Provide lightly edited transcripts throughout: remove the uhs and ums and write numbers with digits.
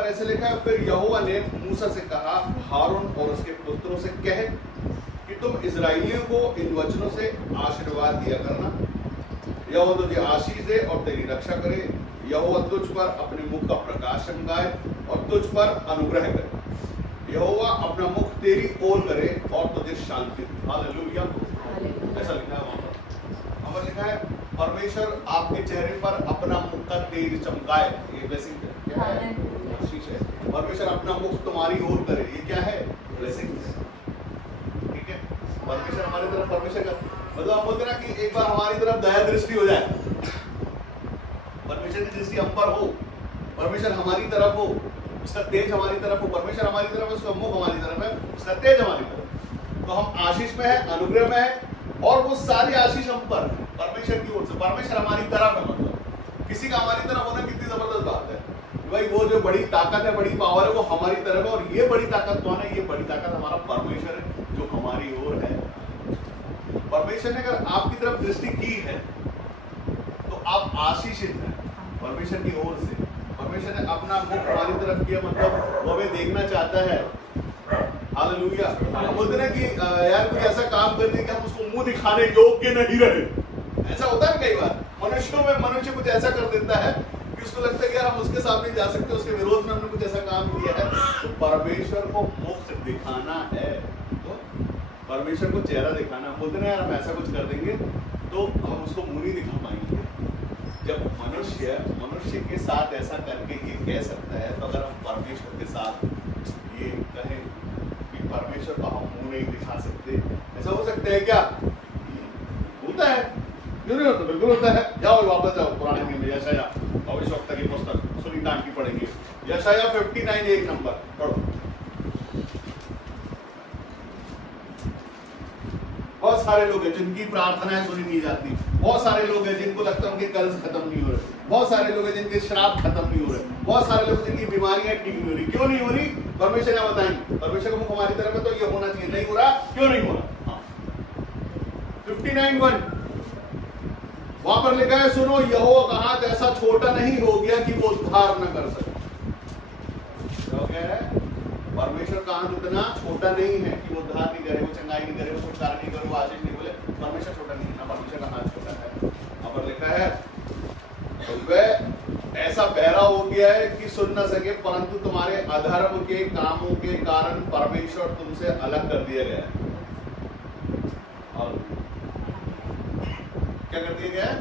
पर ऐसे लिखा है, फिर यहोवा ने मूसा से कहा, हारून और उसके पुत्रों से कह कि तुम इजराइलियों को इन वचनों से आशीर्वाद दिया करना, यहोवा तुझे आशीष दे और तेरी रक्षा करे, यहोवा तुझ पर अपने मुख का प्रकाश चमकाए और तुझ पर अनुग्रह करे, यहोवा अपना मुख तेरी ओर करे और तुझे शांति दे। हालेलुया। ऐसा लिखा है वहां पर लिखा है, परमेश्वर आपके चेहरे पर अपना मुख का तेज चमकाए। ये ब्लेसिंग क्या है? आशीष है। परमेश्वर अपना मुख तुम्हारी ओर करे, ये क्या है? ब्लेसिंग है। ठीक है, परमेश्वर हमारी तरफ, परमेश्वर का मतलब हम बोलते ना कि एक बार हमारी तरफ दया दृष्टि हो जाए, परमेश्वर की दृष्टि हम पर हो, परमेश्वर हमारी तरफ हो, उसका तेज हमारी तरफ हो, परमेश्वर हमारी तरफ है, उसका मुख हमारी तरफ है, उसका तेज हमारी तरफ, तो हम आशीष में है, अनुग्रह में है, और वो सारी आशीष हम पर है परमेश्वर की ओर से। परमेश्वर हमारी तरफ है, मतलब किसी का हमारी तरफ होना कितनी जबरदस्त बात है भाई। वो जो बड़ी ताकत है, बड़ी पावर है, वो हमारी तरफ है। और ये बड़ी ताकत कौन है? ये बड़ी ताकत हमारा परमेश्वर है जो हमारी ओर है। परमेश्वर ने अगर आपकी तरफ दृष्टि की है तो आप आशीषित हैं परमेश्वर की ओर से। परमेश्वर ने अपना मुख हमारी तरफ किया, मतलब वो हमें देखना चाहता है। हालेलुया। हम बोलते ना कि यार कोई ऐसा काम कर दे कि हम उसको मुंह दिखाने योग्य नहीं रहे। ऐसा होता है कई बार मनुष्यों में, मनुष्य कुछ ऐसा कर देता है कि उसको लगता है कि यार हम उसके सामने जा सकते, उसके विरोध में हमने कुछ ऐसा काम किया है। तो परमेश्वर को मुख दिखाना है, तो परमेश्वर को चेहरा दिखाना। बोलते ना यार हम ऐसा कुछ कर देंगे तो हम उसको मुंह नहीं दिखा पाएंगे। जब मनुष्य के साथ ऐसा करके ये कह सकता है, तो अगर हम परमेश्वर के साथ ये कहें कि परमेश्वर को हम मुंह नहीं दिखा सकते, ऐसा हो सकता है क्या? होता है, क्यों नहीं होता? बिल्कुल होता है। जाओ वापस जाओ पुराने नियम में, यशायाह भविष्यवक्ता की पुस्तक सुनीतान की पढ़ेंगे, यशायाह 59 एक नंबर पढ़ो। बहुत सारे लोग हैं जिनकी प्रार्थनाएं सुनी नहीं जाती, बहुत सारे लोग हैं जिनको लगता है उनके कर्ज खत्म नहीं हो रहे, बहुत सारे लोग हैं जिनके श्राप खत्म नहीं हो रहे, बहुत सारे लोग जिनकी बीमारियां ठीक नहीं हो रही। क्यों नहीं हो रही? परमेश्वर ने बताएंगे। परमेश्वर का मुख हमारी तरफ है तो ये होना चाहिए। नहीं हो रहा, क्यों नहीं हो रहा? 59:1 वहां पर लिखा है, सुनो यहोवा का हाथ ऐसा छोटा नहीं हो गया कि वो उद्धार न कर सके। क्या हो गया है? परमेश्वर का हाथ उतना छोटा नहीं है कि वो उद्धार नहीं करे, वो चंगाई नहीं करे, वो छुटकारा नहीं करे, वो आशीष नहीं बोले। परमेश्वर छोटा नहीं है ना, परमेश्वर का हाथ छोटा है। वहां पर लिखा है, तो वह ऐसा बहरा हो गया है कि सुन न सके, परंतु तुम्हारे अधर्म के कामों के कारण परमेश्वर तुमसे अलग कर दिया गया है। और क्या कर दिया गया है?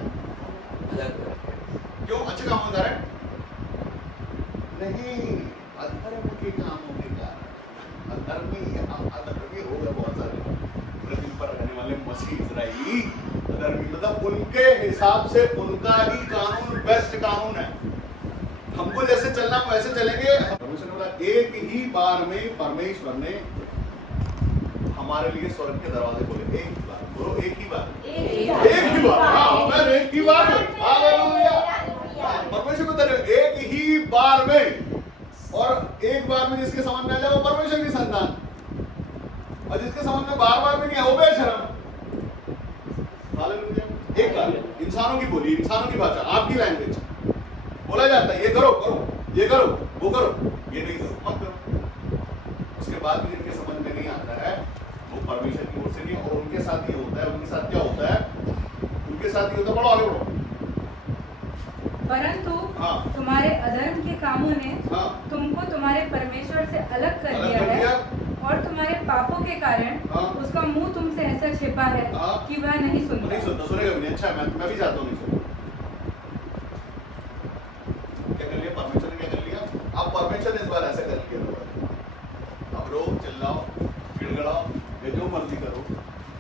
क्यों? अच्छे काम होता है नहीं, अधर्म के कामों के कारण। अधर्मी हो गए बहुत सारे पृथ्वी पर रहने वाले मसीह इजराइली अधर्मी, मतलब उनके हिसाब से उनका ही कानून बेस्ट कानून है। हमको जैसे चलना वैसे चलेंगे। परमेश्वर ने बोला, एक ही बार में परमेश्वर ने हमारे लिए स्वर्ग के दरवाजे खोले। एक ही बार, बोलो एक ही बार, एक ही बार। हाँ, एक ही बार। हालेलुया। परमेश्वर को एक ही बार में, और एक बार में जिसके समझ में आ जाए वो परमेश्वर की संतान, और जिसके समझ में बार बार में नहीं है वो बेशरम। हालेलुया। एक बार इंसानों की बोली, इंसानों की भाषा, आपकी लैंग्वेज बोला जाता है, ये करो करो, ये करो, वो करो, ये नहीं करो, मत करो। उसके बाद भी जिनके समझ में नहीं आता है वो परमेश्वर की ओर से नहीं। और उनके साथ ये होता है, उनके साथ क्या होता है? उनके साथ ये होता है, बढ़ो आगे बढ़ो। परंतु हाँ, तुम्हारे अधर्म के कामों ने तुमको तुम्हारे परमेश्वर से अलग कर दिया है, और तुम्हारे पापों के कारण उसका मुंह तुमसे ऐसा छिपा है कि वह नहीं सुनता। नहीं सुनता, सुनेगा भी नहीं। अच्छा, मैं भी चाहता हूँ नहीं सुने। क्या कर लिया परमेश्वर ने? क्या कर लिया? अब परमेश्वर ने इस बार ऐसा कर लिया, अब रो, चिल्लाओ, गिड़गड़ाओ, या जो मर्जी करो,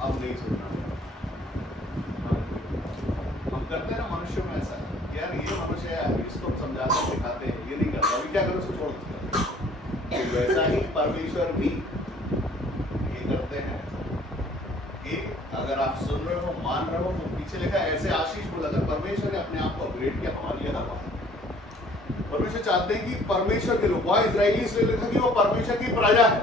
अब नहीं सुनना। हम करते हैं ना मनुष्यों में ऐसा, यार ये मनुष्य है, इसको समझाते हैं, सिखाते हैं, ये नहीं करता, अभी क्या करो, उसको छोड़ दो। तो वैसा ही परमेश्वर भी ये करते हैं कि अगर आप सुन रहे हो, मान रहे हो, तो पीछे लिखा है ऐसे आशीष बोला था। परमेश्वर ने अपने आप को अपग्रेड किया हमारे लिए। परमेश्वर चाहते हैं कि परमेश्वर के लोग, वहां इजराइली इसलिए लिखा कि वो परमेश्वर की प्रजा है।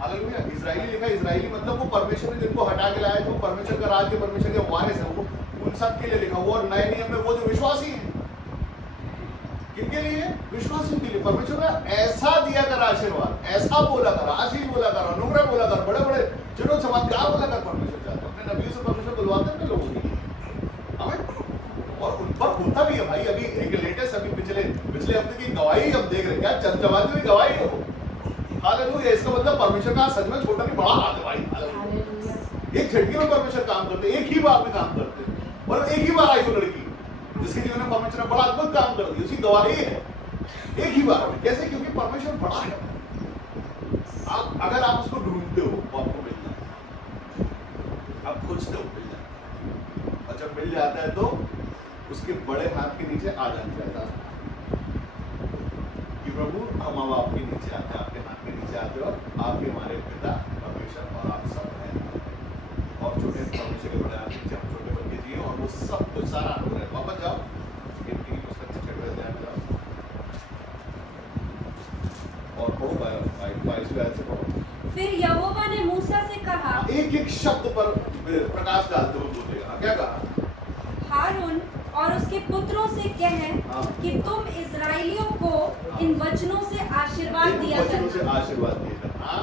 हालेलुया। इजराइली लिखा, इजराइली मतलब वो परमेश्वर ने जिनको हटा के लाया, जो परमेश्वर का राज्य, परमेश्वर के वारिस है, वो उन सब के लिए लिखा हुआ। और नए नियम में वो जो विश्वासी हैं, किनके लिए? विश्वासियों के लिए। परमेश्वर ने ऐसा दिया कर आशीर्वाद, ऐसा बोला कर, आशीष बोला कर, अनुग्रह बोला कर, बड़े बड़े चिन्हों चमत्कार बोला कर। परमेश्वर चाहता है अपने नबियों से परमेश्वर बुलवाते हैं लोगों की, हमें, और उन पर होता भी है भाई। अभी एक लेटेस्ट, अभी पिछले हफ्ते की गवाही हम देख रहे हैं, क्या चमचमाती हुई गवाही है वो। हालेलुया। इसका मतलब परमेश्वर का सच में छोटा नहीं बड़ा हाथ है भाई। हालेलुया। एक झटके में परमेश्वर काम करते, एक ही बार में काम करते, और एक ही बार आई वो लड़की जिसके जीवन में परमेश्वर ने बड़ा अद्भुत काम कर दिया, उसकी गवाही है एक ही बार में। कैसे? क्योंकि परमेश्वर बड़ा है। अगर आप उसको ढूंढते हो वो आपको मिल जाए, आप खोजते हो मिल जाए, और जब मिल जाता है तो उसके बड़े हाथ के नीचे आ जाना चाहता है कि प्रभु हम अब आपके नीचे आते हैं, आपके हाथ के नीचे आते हो, आप ही हमारे पिता परमेश्वर और आप सब हैं, और छोटे परमेश्वर के बड़े हाथ के नीचे हम छोटे बन के जिए, और वो सब कुछ सारा अनुग्रह। वापस जाओ और पढ़ो 22वें आयत से पढ़ो। फिर यहोवा ने मूसा से कहा, एक एक शब्द पर प्रकाश डालते हुए बोलेगा। क्या कहा? हारून और उसके पुत्रों से कह कि तुम इस्राएलियों को इन वचनों से आशीर्वाद दिया करना।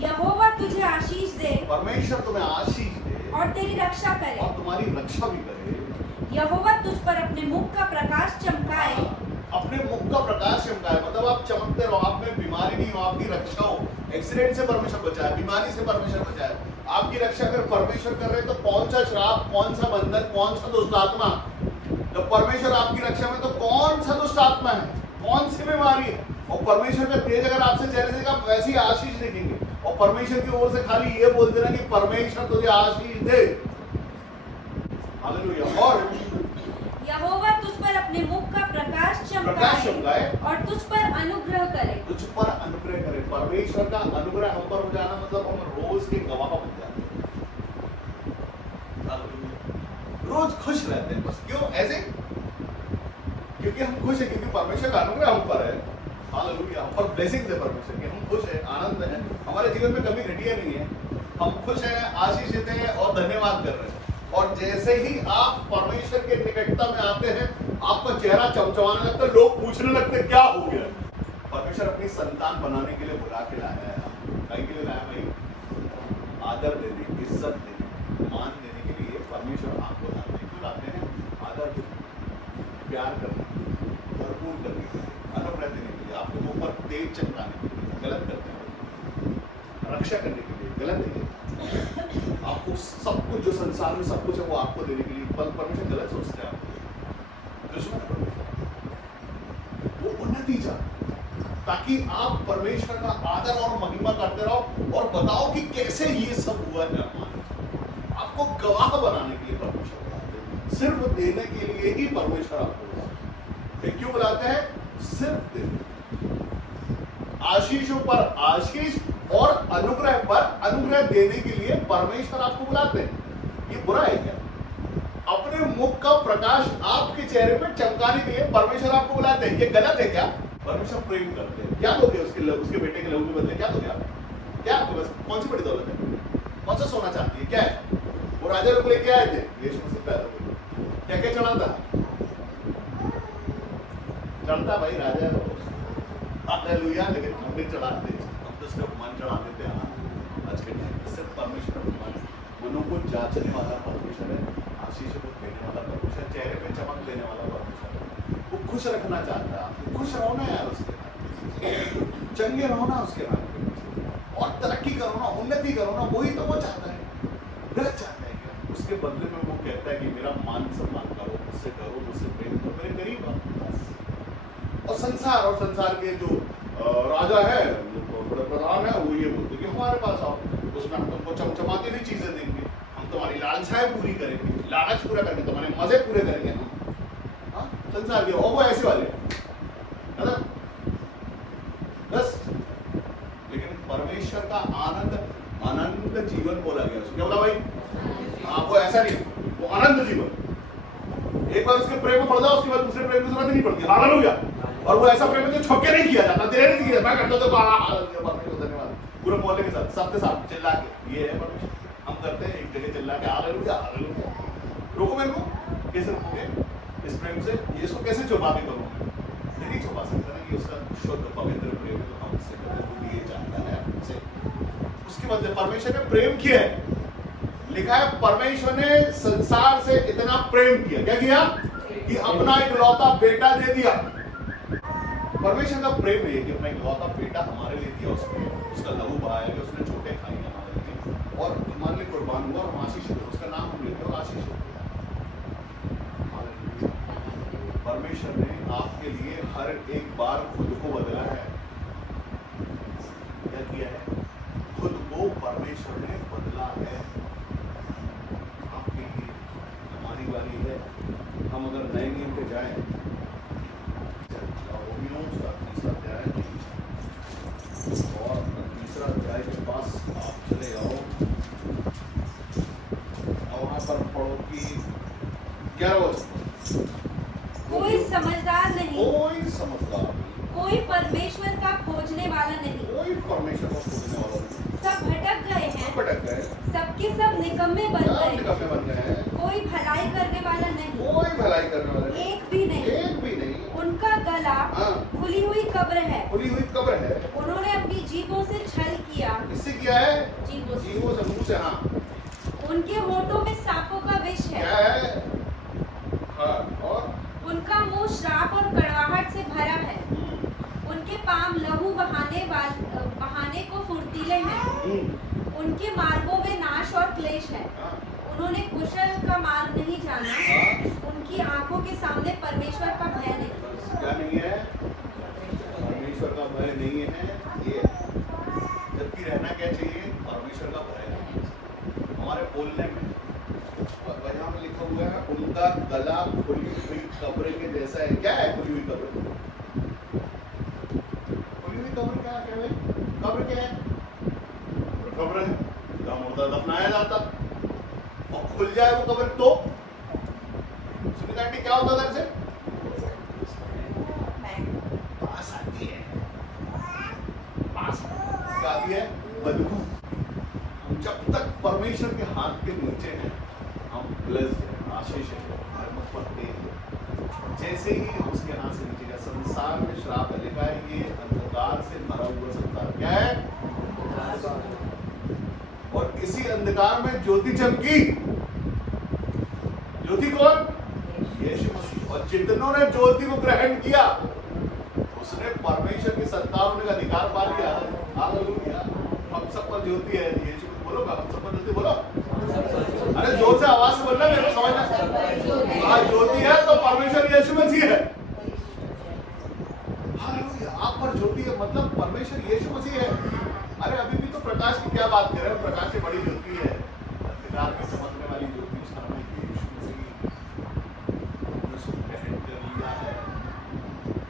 यहोवा तुझे आशीष दे, परमेश्वर तुम्हें आशीष दे, और तेरी रक्षा करे, और तुम्हारी रक्षा भी करे। यहोवा तुझ पर अपने मुख का प्रकाश चमकाए, अपने मुख का प्रकाश चमकाए, मतलब आप चमकते रहो, आप में बीमारी नहीं हो, आपकी रक्षा हो। एक्सीडेंट से परमेश्वर बचाए, बीमारी से परमेश्वर बचाए, आपकी रक्षा अगर परमेश्वर कर रहे तो कौन सा श्राप, कौन सा बंधन, कौन सा दुष्ट आत्मा? जब परमेश्वर आपकी रक्षा में तो कौन सा दुष्ट आत्मा है, कौन सी बीमारी है? और परमेश्वर का तेज अगर आपसे चेहरे से आप वैसी आशीष देखेंगे, और परमेश्वर की ओर से खाली ये बोल देना कि परमेश्वर तुझे आशीष दे। हालेलुया। और यहोवा तुझ पर अपने मुख का प्रकाश चमकाए और तुझ पर अनुग्रह करे। तुझ पर अनुग्रह करे। परमेश्वर का अनुग्रह हम पर हो जाना मतलब हम रोज के गवाह बन जाते हैं, रोज खुश रहते हैं। बस क्यों ऐसे? क्योंकि हम खुश है, क्योंकि परमेश्वर का अनुग्रह हम पर है। हालेलुया। हम पर ब्लेसिंग है परमेश्वर की, हम खुश है, आनंद है, हमारे जीवन में कभी घटिया नहीं है, हम खुश हैं, आशीषित हैं और धन्यवाद कर रहे हैं। और जैसे ही आप परमेश्वर के निकटता में आते हैं, आपका चेहरा चमचमाने लगता है, लोग पूछने लगते क्या हो गया। परमेश्वर अपनी संतान बनाने के लिए बुला के लाया है। कहीं के लिए लाया भाई? आदर देने, इज्जत देने, मान देने के लिए परमेश्वर आपको लाते हैं। क्यों लाते हैं? आदर देने, प्यार करने, भरपूर करने के लिए, अनुग्रह देने के लिए, आपके मुंह पर तेज चमकाने के लिए, गलत करने के लिए, रक्षा करने के लिए, गलत है आपको सब कुछ जो संसार में सब कुछ है वो आपको देने के लिए। परमेश्वर गलत सोचते हैं आप, दुश्मन वो उन्नति चाहते, ताकि आप परमेश्वर का आदर और महिमा करते रहो और बताओ कि कैसे ये सब हुआ है। आपको गवाह बनाने के लिए परमेश्वर बुलाते हैं, सिर्फ देने के लिए ही परमेश्वर आपको बुलाते हैं। क्यों बुलाते हैं? सिर्फ देने, आशीषों पर आशीष और अनुग्रह पर अनुग्रह देने के लिए परमेश्वर आपको बुलाते हैं। ये बुरा है क्या? अपने मुख का प्रकाश आपके चेहरे पर चमकाने के लिए परमेश्वर आपको बुलाते हैं। ये गलत है क्या? परमेश्वर प्रेम करते हैं। क्या दोगे उसके बेटे के लहू के बदले? क्या दोगे आप? क्या आपके पास कौन सी बड़ी दौलत है? कौन सा सोना चाहती है? क्या है? वो राजा लोग लेके आए थे, यीशु मसीह पैदा हुए, क्या क्या चढ़ाता? चढ़ता भाई राजा लोग, हालेलुया। लेकिन हम नहीं चढ़ाते, सिर्फ मन चढ़ा देते हैं। आज के टाइम में सिर्फ परमेश्वर मनों को जांचने वाला परमेश्वर है, आशीष को देने वाला परमेश्वर, चेहरे पे चमक देने वाला परमेश्वर है। वो खुश रखना चाहता है आपको, खुश रहो ना यार उसके साथ, चंगे रहो ना उसके साथ, और तरक्की करो ना, उन्नति करो ना, वही तो वो चाहता है। गलत चाहता है क्या? उसके बदले में वो कहता है कि मेरा मान सम्मान करो, मुझसे करो, मुझसे प्रेम करो, मेरे करीब आओ। और संसार के जो राजा है, बड़े प्रधान है, वो ये बोलते कि हमारे पास आओ, उसमें हम तुमको चमचमाती हुई चीजें देंगे, हम तुम्हारी लालसाएं पूरी करेंगे, लालच पूरा करेंगे, तुम्हारे मजे पूरे करेंगे हम। संसार के और वो ऐसे वाले बस। लेकिन परमेश्वर का आनंद जीवन बोला गया। क्या बोला भाई? हाँ, वो ऐसा नहीं, वो आनंद जीवन। एक बार उसके प्रेम में पड़ जाओ, उसके बाद दूसरे प्रेम की जरूरत नहीं पड़ती। हालेलुया। और वो ऐसा प्रेम जो छक्के नहीं किया जाता, देर नहीं किया, मैं करता तो धन्यवाद पूरे मोहल्ले के साथ, सबके साथ चिल्ला के, ये है परमेश्वर। हम करते हैं एक जगह चिल्ला के, हालेलुया हालेलुया। रोको मेरे को, कैसे रोकोगे? इस प्रेम से इसको कैसे छुपा के करूंगा? नहीं छुपा सकता ना कि उसका शुद्ध पवित्र प्रेम है, तो हम उससे वो भी ये चाहता है हमसे। उसके बाद परमेश्वर ने प्रेम किया है, लिखा है परमेश्वर ने संसार से इतना प्रेम किया, क्या किया कि अपना इकलौता बेटा दे दिया। परमेश्वर का प्रेम है कि अपना इकलौता बेटा हमारे लिए दिया, उसने उसका लहू बहाया कि उसने छोटे खाई हमारे लिए और हमारे लिए कुर्बान हुआ, हम आशीष हुए, उसका नाम हम लेते हैं और आशीष होते हैं। परमेश्वर ने आपके लिए हर एक बार खुद को बदला है। क्या किया है? खुद को परमेश्वर ने बदला है आपके लिए। हमारी बारी है, हम अगर नए नियम पे जाएं, तीसरा अध्याय और तीसरा अध्याय के पास आप चले जाओ और वहां पर पढ़ो कि 11 कोई समझदार नहीं, कोई समझदार नहीं, कोई परमेश्वर का खोजने वाला नहीं, कोई परमेश्वर को खोजने वाला नहीं, सब भटक गए हैं, भटक गए, सबके सब निकम्मे बन सब गए, निकम्मे बन गए हैं, कोई भलाई करने वाला नहीं, कोई भलाई करने वाला नहीं, एक भी नहीं, एक भी नहीं। उनका गला हाँ, खुली हुई कब्र है, खुली हुई कब्र है। उन्होंने अपनी जीभों से छल किया, किससे किया है? जीभों से, जीवों से, मुंह से। हाँ, उनके होठों में सांपों का विष है, क्या है? हाँ, और उनका मुंह श्राप और कड़वाहट से भरा है, उनके पांव लहू बहाने को फुर्तीले हैं, उनके मार्गों में नाश और क्लेश है, उन्होंने कुशल का मार्ग नहीं जाना, उनकी आंखों के सामने परमेश्वर का भय नहीं। क्या नहीं है? परमेश्वर का भय नहीं है। ये जबकि रहना क्या चाहिए? परमेश्वर का भय। हमारे बोलने में यहाँ में लिखा हुआ है उनका गला खुली हुई कब्र के जैसा है। क्या है खुली हुई कब्र? खुली हुई कब्र क्या है भाई? कब्र क्या है? कब्र है जहाँ मुर्दा दफनाया जाता और खुल जाए वो कब्र तो सुनीता आंटी क्या होता था? पास आती है, पास आती है बदबू। जब तक परमेश्वर के हाथ के नीचे हैं हम ब्लेस्ड हैं, आशीष है, हमारे पर तेज है। जैसे ही हम उसके हाथ से नीचे गए, संसार में श्राप है, लिखा है ये अंधकार से भरा हुआ संसार। क्या है? और इसी अंधकार में ज्योति चमकी। ज्योति कौन? यीशु मसीह। और जितनों ने ज्योति को ग्रहण किया उसने परमेश्वर की सत्ता होने का अधिकार पा लिया। हालेलुया। हम सब पर ज्योति है। यीशु बोलो, हम सब पर ज्योति बोलो। अरे जोर से आवाज से बोलना, मेरे को समझना। हाँ, ज्योति है तो परमेश्वर यीशु मसीह है। हालेलुया। आप पर ज्योति है मतलब परमेश्वर यीशु मसीह है। अरे अभी भी तो प्रकाश की क्या बात कर रहे हैं? प्रकाश से बड़ी ज्योति है, अंधकार में चमकने वाली ज्योति, उसका नाम है यीशु मसीह। हमने उसको ग्रहण कर लिया है,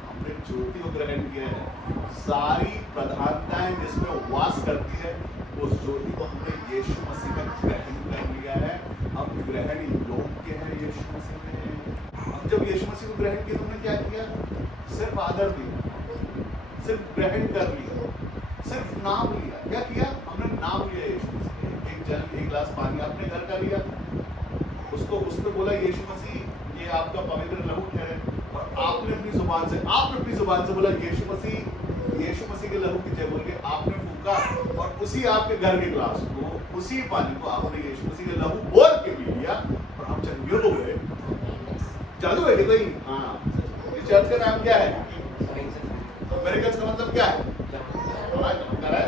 हमने ज्योति को ग्रहण किया है। सारी प्रधानताएं जिसमें वास करती है उस ज्योति को हमने यीशु मसीह में ग्रहण कर लिया है। हम ग्रहण योग्य हैं यीशु मसीह में। अब जब यीशु मसीह को ग्रहण किया तो हमने क्या किया? सिर्फ आदर दिया, सिर्फ ग्रहण कर लिया, सिर्फ नाम लिया। क्या किया? हमने नाम लिया यीशु मसीह। एक जल, एक गिलास पानी अपने घर का लिया, उसको उसने बोला यीशु मसीह ये आपका पवित्र लहू ठहरे, और आपने अपनी जुबान से बोला यीशु मसीह के लहू की जय बोल के आपने फूका, और उसी आपके घर के गिलास को, उसी पानी को आपने यीशु मसीह के लहू बोल के पी लिया और हम चंगे हो गए। जादू है भाई। हाँ, इस चर्च का नाम क्या है? तो मेरे का मतलब क्या है? चमत्कार है,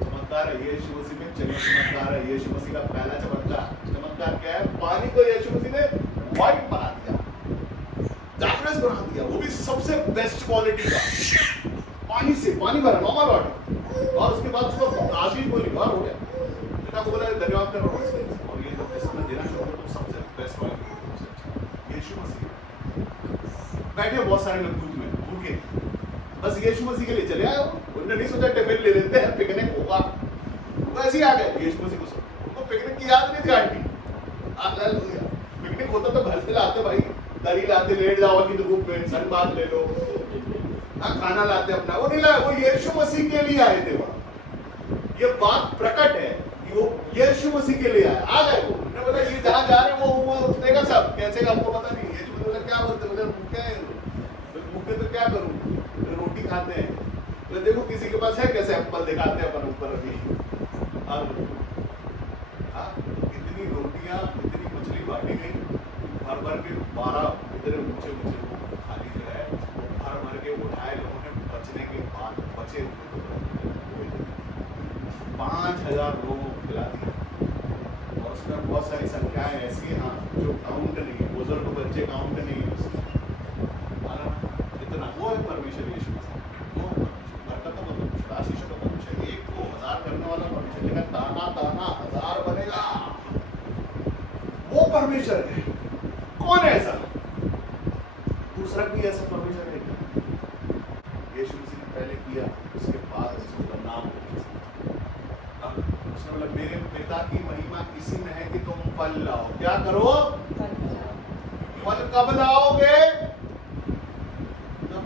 चमत्कार है यीशु मसीह में। चमत्कार है यीशु मसीह का पहला चमत्कार क्या है? पानी को यीशु मसीह ने व्हाइट बना दिया, डार्कनेस बना दिया, वो भी सबसे बेस्ट क्वालिटी का पानी से। पानी भरा नॉर्मल वाटर, और उसके बाद उसको आशीष बोली और हो गया। पिता को बोला धन्यवाद कर रहा हूँ, और ये जब इसमें देना शुरू हो तो सबसे बेस्ट क्वालिटी यीशु मसीह। बैठे बहुत सारे लोग दूध में भूखे, बस यीशु मसीह के लिए चले आए। उन्होंने नहीं सोचा टिफिन ले लेते हैं, पिकनिक होगा, वैसे ही आ गए यीशु मसीह को। उनको पिकनिक की याद नहीं थी आंटी। हालेलुया। पिकनिक होता तो घर से लाते भाई, दरी लाते, लेट जाओ की धूप में, सनबाथ ले लो, खाना लाते अपना। वो नहीं लाए, वो यीशु मसीह के लिए आए थे वहां। ये बात प्रकट है कि वो यीशु मसीह के लिए आए। आ गए वो, उन्होंने बोला ये जहां जा रहे हैं वो देगा सब, कैसे का हमको पता नहीं। यीशु मसीह बोले क्या बोलते, बोले भूखे हैं, भूखे तो क्या करूं, रोटी खाते हैं। बोले देखो किसी के पास है कैसे एप्पल दिखाते हैं अपन ऊपर अभी, इतनी रोटियां इतनी मछली बांटी गई, भर भर के 12 इतने ऊंचे खाली जो है भर भर के उठाए लोगों ने, बचने के बाद बचे 5000 लोगों को खिला दिया। और उसमें बहुत सारी संख्याएं ऐसी हैं जो काउंट नहीं है, बुजुर्ग बच्चे काउंट नहीं है उसमें। इतना वो है परमेश्वर यीशु मसीह, वो है बरकत का परमेश्वर, आशीष का परमेश्वर, 1 को 1000 करने वाला परमेश्वर, लेकिन ताना ताना 1000 बनेगा, वो परमेश्वर है। कौन है ऐसा? दूसरा भी ऐसा परमेश्वर है यीशु मसीह ने पहले किया, उसके बाद उसका नाम उसने बोला मेरे पिता की महिमा इसी में है कि तुम फल लाओ। क्या करो? फल कब लाओगे? जब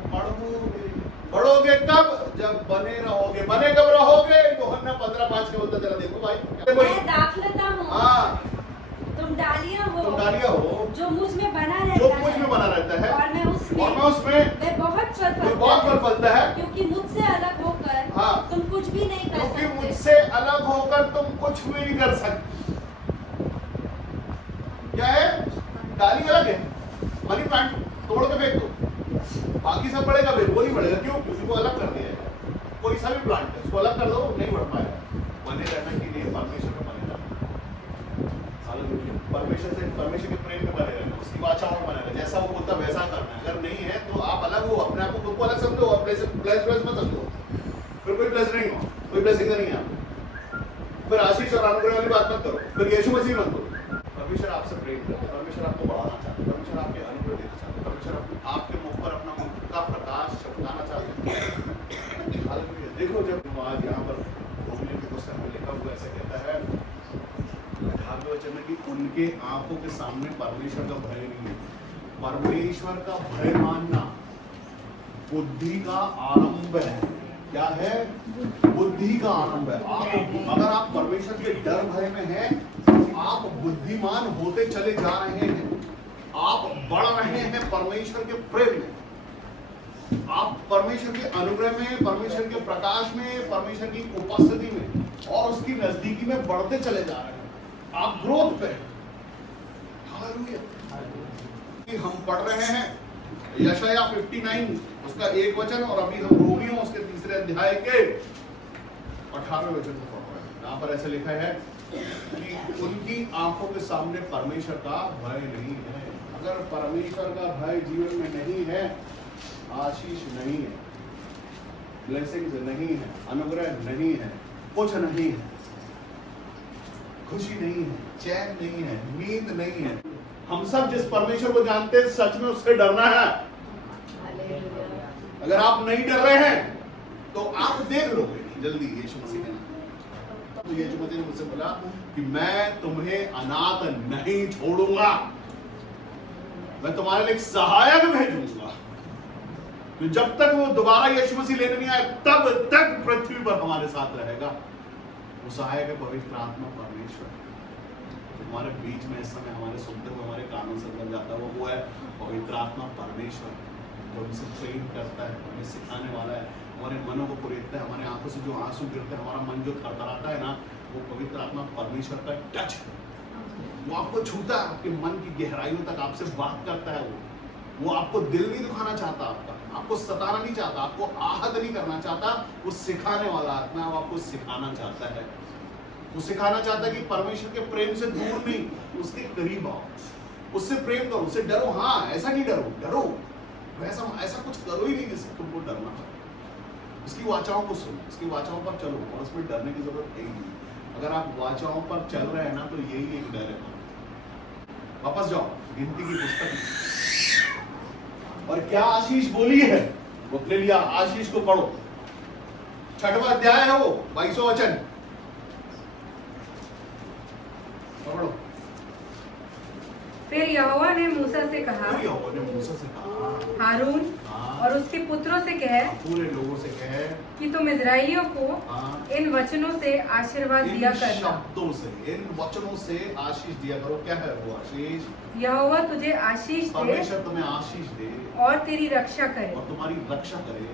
बढ़ोगे कब? जब बने रहोगे। बने कब रहोगे? यूहन्ना 15:5 के बोलता, जरा देखो भाई, मैं दाखलता हूँ, हाँ तुम डालियां हो, जो मुझ में बना रहता है, और मैं उसमें वे बहुत फल फलता है, क्योंकि मुझसे अलग होकर तुम कुछ भी नहीं कर सकते। मुझसे अलग होकर तुम कुछ भी नहीं कर सकते। क्या है? डाली अलग है, मनी प्लांट तोड़ के फेंक दो, बाकी सब बढ़ेगा, वो नहीं बढ़ेगा। क्यों? किसी को अलग कर दिया है। कोई सा भी प्लांट है उसको अलग कर दो, नहीं बढ़ पाएगा। बने रहने के लिए परमेश्वर में बने रहना, परमेश्वर के प्रेम में बने रहना, उसकी वाचाओं में बने रहना, जैसा वो बोलता वैसा करना है। अगर नहीं है तो आप अलग हो, अपने आप को खुद को अलग समझो, अपने से प्लस मत समझो, फिर कोई प्लस नहीं हो, कोई ब्लेसिंग नहीं है। फिर आशीष और अनुग्रह वाली बात मत करो, फिर यीशु मसीह मत करो। परमेश्वर आपसे प्रेम करता है, परमेश्वर आपको बढ़ाना चाहता है, परमेश्वर आपके अनुग्रह देना चाहता है, परमेश्वर आपके मुख पर अपना मुख का प्रकाश चमकाना चाहता है। देखो जब आज यहाँ पर रोमियो की पुस्तक में लिखा हुआ ऐसा कहता है 18वें वचन में कि उनके आंखों के सामने परमेश्वर का भय नहीं है। परमेश्वर का भय मानना बुद्धि का आरंभ है। क्या है? बुद्धि का आरंभ है। अगर आप परमेश्वर के डर भय में हैं, आप बुद्धिमान होते चले जा रहे हैं, आप बढ़ रहे हैं परमेश्वर के प्रेम में, आप परमेश्वर के अनुग्रह में, परमेश्वर के प्रकाश में, परमेश्वर की उपस्थिति में और उसकी नजदीकी में बढ़ते चले जा रहे हैं। आप ग्रोथ पे हैं। हालेलुया। हम पढ़ रहे हैं यशाया 59 उसका 1 वचन, और अभी हम रोमियो उसके 3 अध्याय के 18वें वचन को पढ़ रहे हैं। यहाँ पर ऐसे लिखा है कि उनकी आंखों के सामने परमेश्वर का भय नहीं है। अगर परमेश्वर का भय जीवन में नहीं है, आशीष नहीं है, ब्लेसिंग्स नहीं है, अनुग्रह नहीं है, कुछ नहीं है, खुशी नहीं है, चैन नहीं है, नींद नहीं है। हम सब जिस परमेश्वर को जानते हैं सच में उससे डरना है। अगर आप नहीं डर रहे हैं तो आप देख लोगे जल्दी यीशु मसीह के नाम। तो यीशु मसीह ने मुझसे बोला कि मैं तुम्हें अनाथ नहीं छोड़ूंगा, मैं तुम्हारे लिए एक सहायक भेजूंगा। तो जब तक वो दोबारा यीशु मसीह लेने नहीं आए तब तक पृथ्वी पर हमारे साथ रहेगा। वो सहायक है पवित्र आत्मा परमेश्वर, हमारे बीच में इस समय हमारे सुनते हुए हमारे कानों से बन जाता है। वो है पवित्र आत्मा परमेश्वर, जो हमसे प्रेम करता है, हमें सिखाने वाला है, हमारे मनों को कुरेदता है, हमारे आंखों से जो आंसू गिरते हैं, हमारा मन जो थरथराता है ना, वो पवित्र आत्मा परमेश्वर का टच है। वो आपको छूता है, आपके मन की गहराइयों तक आपसे बात करता है। वो आपको दिल नहीं दुखाना चाहता, आपको सताना नहीं चाहता, आपको आहत नहीं करना चाहता। वो सिखाने वाला आत्मा है, वो आपको सिखाना चाहता है। वो सिखाना चाहता है कि परमेश्वर के प्रेम से दूर नहीं, उसके करीब आओ, उससे प्रेम करो, उससे डरो। हाँ, ऐसा नहीं डरो, ऐसा कुछ करो ही नहीं जिससे तुमको डरना पड़े। उसकी वाचाओं को सुनो, उसकी वाचाओं पर चलो, और उसमें डरने की जरूरत है ही नहीं। अगर आप वाचाओं पर चल रहे हैं ना, तो यही एक डर है। वापस जाओ गिनती की पुस्तक में, और क्या आशीष बोली है वो ले लिया। आशीष को पढ़ो, 6वां अध्याय है वो, 22वां वचन पढ़ो। फिर यहोवा ने मूसा से कहा, फिर यहोवा ने मूसा से कहा, हारून हाँ, और उसके पुत्रों से कह पूरे लोगों से कहे कि तुम इजराइलियों को हाँ, इन वचनों से आशीर्वाद दिया इन करना, शब्दों से, इन वचनों से आशीष दिया करो। क्या है वो आशीष? यहोवा तुझे आशीष दे परमेश्वर तुम्हें आशीष दे और तेरी रक्षा करे। और तुम्हारी रक्षा करे।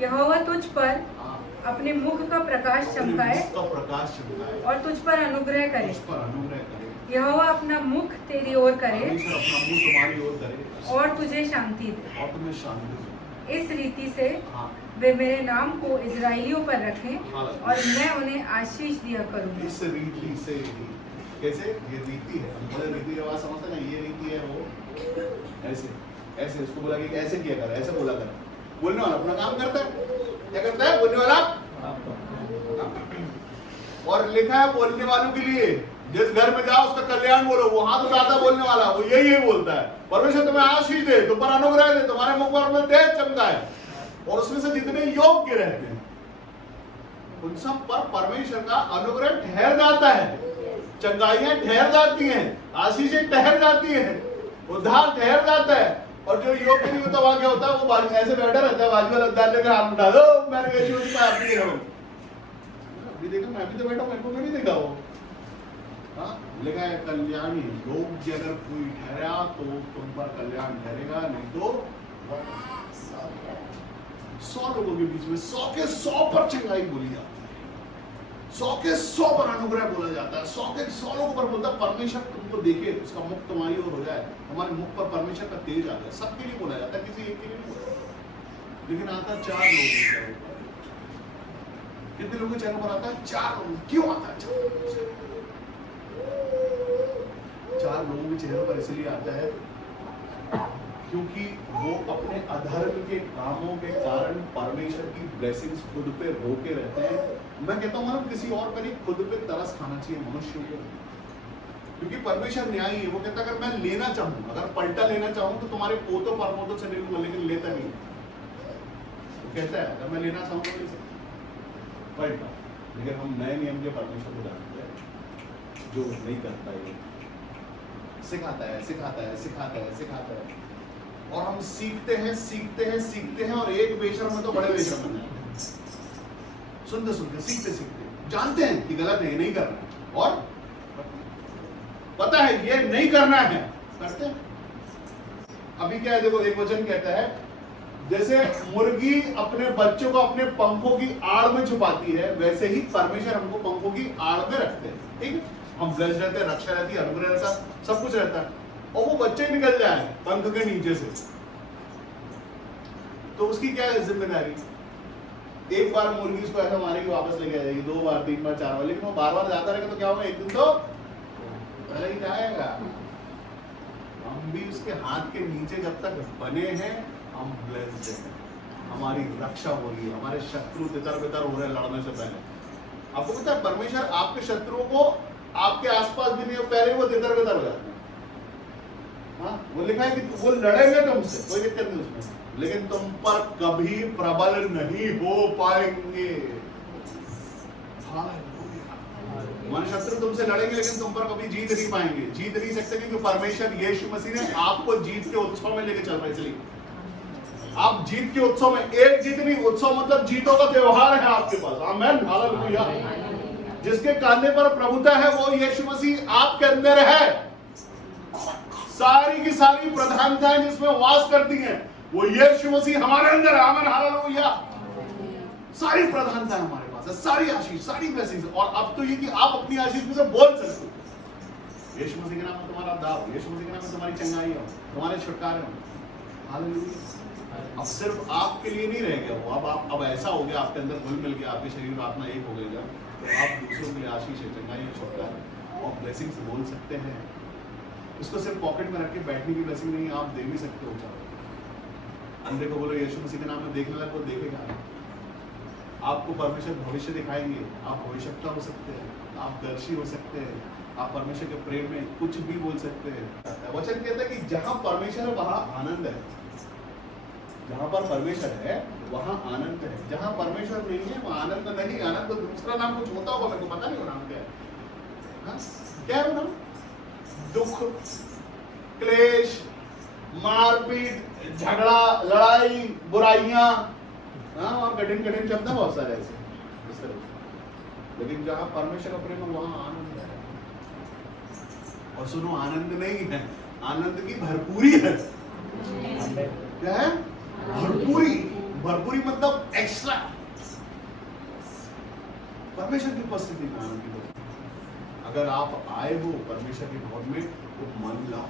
यहोवा तुझ पर हाँ, अपने मुख का प्रकाश अपने चमकाए मुख का प्रकाश चमकाए और तुझ पर अनुग्रह करे। उस पर अनुग्रह करे। यहोवा अपना मुख तेरी ओर करे परमेश्वर अपना मुंह तुम्हारी ओर करे और तुझे शांति दे। और तुम्हें शांति दे। इस रीति से हाँ, वे मेरे नाम को इजराइलियों पर रखें हाँ, और मैं उन्हें आशीष दिया करूंगा। इस रीति से ही। कैसे? ये रीति है। हम बोले रीति रिवाज समझते ना, ये रीति है वो ऐसे ऐसे उसको बोला कि ऐसे किया कर, ऐसे बोला कर। बोलने वाला अपना काम करता है। क्या करता है बोलने वाला? और लिखा है बोलने वालों के लिए, जिस घर में जाओ उसका कल्याण बोलो। वो हाथ उठाता बोलने वाला, वो यही बोलता है, परमेश्वर तुम्हें आशीष दे, तुम पर अनुग्रह दे, तुम्हारे मुख पर तेज चमकाए। और उसमें से जितने योग्य रहते हैं उन सब पर परमेश्वर का अनुग्रह ठहर जाता है, चंगाइयां ठहर जाती हैं, आशीषें ठहर जाती हैं, उद्धार ठहर जाता है। और जो योग्य नहीं होता वहां क्या होता है? वो बाजू ऐसे बैठा रहता है, बाजू वाला उद्धार लेकर हाथ उठा दो, मैंने यीशु की बात नहीं रहा अभी देखा, मैं भी तो बैठा हूं, मेरे को नहीं देखा वो। हाँ, लिखा है कल्याणी योग्य अगर कोई ठहरा तो तुम पर कल्याण ठहरेगा, नहीं तो 100 लोगों के बीच में 100 के 100 पर चंगाई बोली जाती है, 100 के 100 पर अनुग्रह बोला जाता है, 100 के 100 लोगों पर बोलता है परमेश्वर तुमको देखे, उसका मुख तुम्हारी ओर हो जाए, हमारे मुख पर परमेश्वर का तेज आ जाए। सबके लिए बोला जाता है, किसी एक के लिए नहीं बोला। लेकिन आता 4 लोग, कितने लोगों के चेहरे पर आता है? 4 लोग। क्यों आता है 4 लोगों के चेहरे पर? इसलिए आता है क्योंकि वो अपने अधर्म के कामों के कारण परमेश्वर की ब्लेसिंग्स खुद पे रोके रहते हैं। मैं कहता हूँ किसी और पर नहीं, खुद पे तरस खाना चाहिए मनुष्य को, क्योंकि परमेश्वर न्यायी है। वो कहता है अगर मैं लेना चाहूँ, अगर पलटा लेना चाहूँ तो तुम्हारे पोतों परपोतों से ले लूंगा, लेकिन लेता नहीं। वो कहता है अगर मैं लेना चाहूँ तो ले सकता पलटा। लेकिन हम नए नियम के परमेश्वर को जानते हैं जो नहीं करता है, सिखाता है सिखाता है सिखाता है सिखाता है, और हम सीखते हैं सीखते हैं सीखते हैं, और एक बेशर्म में तो बड़े बेशर्म बन जाते हैं। सुनते सुनते सीखते सीखते जानते हैं कि गलत है, ये नहीं करना है, और पता है ये नहीं करना है, करते हैं। अभी क्या है देखो, एक वचन कहता है जैसे मुर्गी अपने बच्चों को अपने पंखों की आड़ में छुपाती है, वैसे ही परमेश्वर हमको पंखों की आड़ में रखते हैं। ठीक है, हम ब्लेस रहते हैं, रक्षा रहती है, अनुग्रह रहता है, सब कुछ रहता है, और वो बच्चे ही निकल जाए पंख के नीचे से, तो उसकी क्या है जिम्मेदारी? एक बार मुर्गी उसको ऐसा मारेगी, वापस लेके आ जाएगी, 2 बार 3 बार 4 बार, लेकिन वो बार बार जाता रहेगा तो क्या होगा? एक दिन तो पहले ही जाएगा। हम भी उसके हाथ के नीचे जब तक बने हैं, हम ब्लेस्ड हैं, हमारी रक्षा हो रही है, हमारे शत्रु तितर बितर हो रहे हैं लड़ने से पहले। आपको पता है परमेश्वर आपके शत्रुओं को आपके आसपास भी नहीं हो, पहले वो तितर बितर हो जाते हैं। हाँ, वो लिखा है कि वो लड़ेंगे तुमसे, कोई दिक्कत नहीं उसमें, लेकिन तुम पर कभी प्रबल नहीं हो पाएंगे। हमारे शत्रु तुमसे लड़ेंगे लेकिन तुम पर कभी जीत नहीं पाएंगे, जीत नहीं सकते, क्योंकि परमेश्वर यीशु मसीह ने आपको जीत के उत्सव में लेके चल रहे हैं। इसलिए आप जीत के उत्सव में, एक जीत नहीं, उत्सव मतलब जीतों का त्योहार है आपके पास। आमीन, हालेलुया। जिसके कांधे पर प्रभुता है वो यीशु मसीह आपके अंदर है। सारी की सारी प्रधानताएं जिसमें वास करती हैं वो यीशु मसीह हमारे अंदर है। आमीन, हालेलुया। सारी प्रधानताएं हमारे पास है, सारी आशीष, सारी ब्लेसिंग्स। और अब तो ये कि आप अपनी आशीष में से बोल सकते हो, यीशु मसीह के नाम में तुम्हारा दाव, यीशु मसीह के नाम में तुम्हारी चंगाई हो, तुम्हारे छुटकारे हो। हालेलुया। अब सिर्फ आपके लिए नहीं रह गया वो, अब ऐसा हो गया, आपके अंदर घुल मिल गया, आपके शरीर और आत्मा एक हो गई, तो आप दूसरों के लिए आशीष है, चंगाई है, छुटकारा और ब्लेसिंग्स बोल सकते हैं। इसको सिर्फ पॉकेट में रख के बैठने की ब्लेसिंग नहीं, आप दे भी सकते हो। चाहो अंधे को बोलो यीशु मसीह के नाम में देखने लगा, वो देखेगा। आपको परमेश्वर भविष्य दिखाएंगे, आप भविष्यवक्ता हो सकते हैं, आप दर्शी हो सकते हैं, आप परमेश्वर के प्रेम में कुछ भी बोल सकते हैं। वचन कहता है कि जहां परमेश्वर है वहां आनंद है, जहां पर परमेश्वर है वहां आनंद है, जहां परमेश्वर नहीं है वहां आनंद नहीं। आनंद तो दूसरा नाम कुछ होता होगा, मेरे को पता नहीं वो नाम क्या है। हाँ? क्या है वो नाम? दुख, क्लेश, मारपीट, झगड़ा, लड़ाई, बुराइयां, हाँ, और कठिन कठिन शब्द बहुत सारे ऐसे इस तरह। लेकिन जहां परमेश्वर का प्रेम है वहां आनंद है। और सुनो, आनंद नहीं है, आनंद की भरपूरी है। क्या है? भरपूरी। भरपूरी मतलब एक्स्ट्रा। परमेश्वर की उपस्थिति में आनंद की भरपूरी। अगर आप आए हो परमेश्वर के भवन में तो मन लाओ,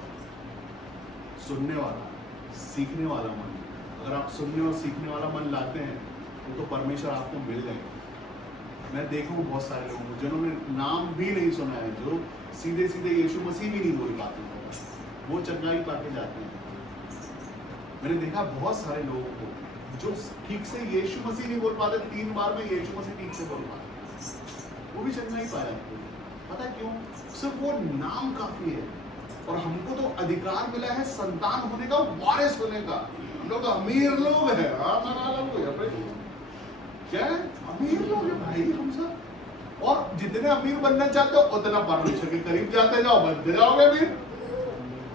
सुनने वाला, सीखने वाला मन। अगर आप सुनने और सीखने वाला मन लाते हैं तो परमेश्वर आपको मिल जाएगा। मैं देखा हूँ बहुत सारे लोगों को जिन्होंने नाम भी नहीं सुना है, जो सीधे सीधे यीशु मसीह भी नहीं बोल पाते, वो चंगाई पाके जाते हैं। मैंने देखा बहुत सारे लोगों को जो ठीक से यीशु मसीह नहीं बोल पाते, 3 बार में यीशु मसीह ठीक से बोल पाते, वो भी चंगाई पा जाते हैं। पता है क्यों? सिर्फ वो नाम काफी है। और हमको तो अधिकार मिला है संतान होने का, वारिस होने का। हम लोग अमीर लोग हैं, क्या है? अमीर लोग हैं भाई हम सब। और जितने अमीर बनना चाहते हो उतना परमेश्वर के करीब जाते जाओ, बनते जाओगे अमीर।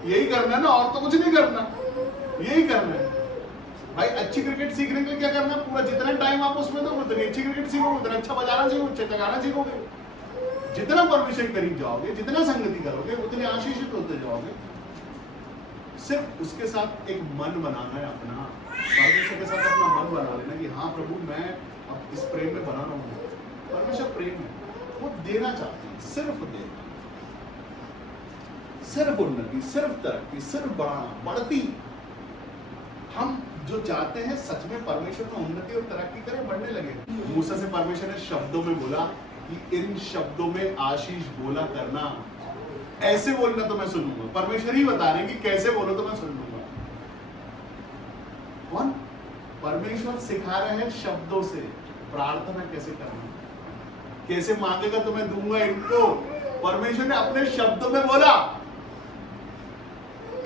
यही करना है ना, और तो कुछ नहीं करना, यही करना है भाई। अच्छी क्रिकेट सीखने के लिए क्या करना है? पूरा जितना टाइम आप उसमें दो उतनी अच्छी क्रिकेट सीखोगे, उतना अच्छा बजाना सीखोगे, अच्छा गाना सीखोगे। जितना परमेश्वर के करीब जाओगे, जितना संगति करोगे, उतने आशीषित होते जाओगे। सिर्फ उसके साथ एक मन बनाना है अपना, परमेश्वर के साथ अपना मन बना लेना कि हाँ प्रभु, मैं अब इस प्रेम में बना रहा हूँ। परमेश्वर प्रेम है, वो देना चाहते हैं, सिर्फ देना, सिर्फ उन्नति, सिर्फ तरक्की, सिर्फ बढ़ती। हम जो चाहते हैं सच में परमेश्वर में उन्नति और तरक्की करें, बढ़ने लगे। मूसा से परमेश्वर ने शब्दों में बोला कि इन शब्दों में आशीष बोला करना, ऐसे बोलना तो मैं सुनूंगा। परमेश्वर ही बता रहे हैं कि कैसे बोलो तो मैं सुन लूंगा। कौन? परमेश्वर सिखा रहे हैं शब्दों से प्रार्थना कैसे करना, कैसे मांगेगा तो मैं दूंगा इनको। परमेश्वर ने अपने शब्दों में बोला,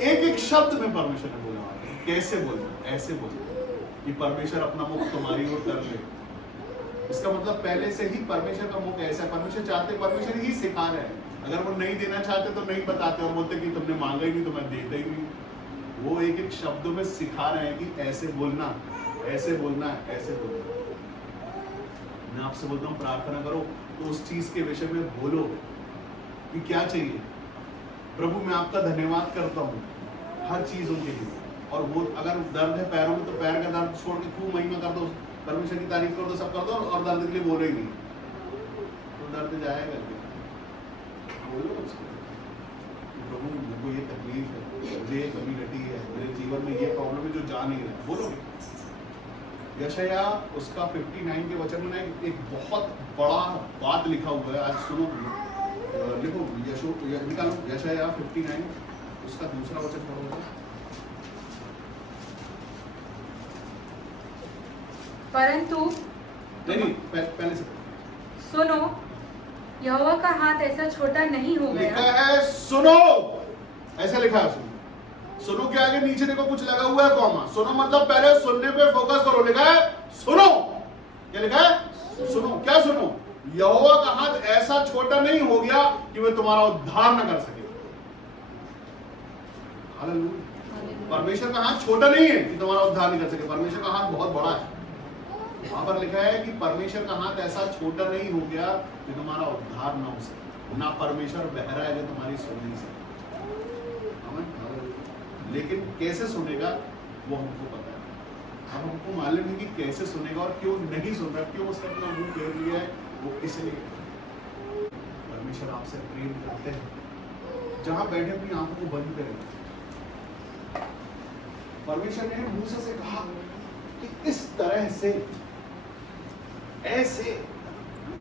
एक एक शब्द में परमेश्वर ने बोला कैसे बोलना, ऐसे बोलना कि परमेश्वर अपना मुख तुम्हारी ओर कर ले। इसका मतलब पहले से ही परमेश्वर का मुख ऐसा है। परमेश्वर चाहते, परमेश्वर ही सिखा रहे हैं। अगर वो नहीं देना चाहते तो नहीं बताते और बोलते कि तुमने मांगा ही नहीं तो मैं देता ही नहीं। वो एक एक शब्दों में सिखा रहे हैं कि ऐसे बोलना, ऐसे बोलना, ऐसे बोलना। मैं आपसे बोलता हूँ प्रार्थना करो तो उस चीज के विषय में बोलो कि क्या चाहिए। प्रभु मैं आपका धन्यवाद करता हूँ हर चीजों के लिए। और वो अगर दर्द है पैरों में तो पैर का दर्द छोड़ के खूब महिमा कर दो, परमेश्वर की तारीफ कर दो, सब कर दो, और दर्द के लिए बोलो ही नहीं तो दर्द जाएगा। बोलो उसको, प्रभु मुझको ये तकलीफ है, मुझे ये कमी घटी है, मेरे जीवन में ये प्रॉब्लम है जो जा नहीं रहा। बोलो। यशाया उसका 59 के वचन में एक बहुत बड़ा बात लिखा हुआ है। आज सुनो, लिखो, निकालो यशाया 59 उसका दूसरा वचन पढ़ो। परंतु नहीं, पहले से सुनो, यहोवा का हाथ ऐसा छोटा नहीं हो गया। लिखा है सुनो, ऐसा लिखा है। सुनो के आगे नीचे देखो कुछ लगा हुआ है कॉमा। सुनो मतलब पहले सुनने पे फोकस करो। लिखा है सुनो। क्या लिखा है? सुनो। क्या सुनो? यहोवा का हाथ ऐसा छोटा नहीं हो गया कि वह तुम्हारा उद्धार न कर सके। हालेलुया। परमेश्वर का हाथ छोटा नहीं है कि तुम्हारा उद्धार नहीं कर सके। परमेश्वर का हाथ बहुत बड़ा है। वहां पर लिखा है कि परमेश्वर का हाथ ऐसा छोटा नहीं हो गया कि तुम्हारा उद्धार ना हो सके। ना परमेश्वर बहरा है जो तुम्हारी सुन नहीं सके। लेकिन कैसे सुनेगा वो हमको पता है। अब हमको मालूम है कि कैसे सुनेगा और क्यों नहीं सुन रहा, क्यों उसने अपना मुंह फेर लिया है। वो इसलिए परमेश्वर आपसे प्रेम करते हैं। जहां बैठे अपनी आंखों को बंद करें। परमेश्वर ने मूसा से कहा कि इस तरह से, ऐसे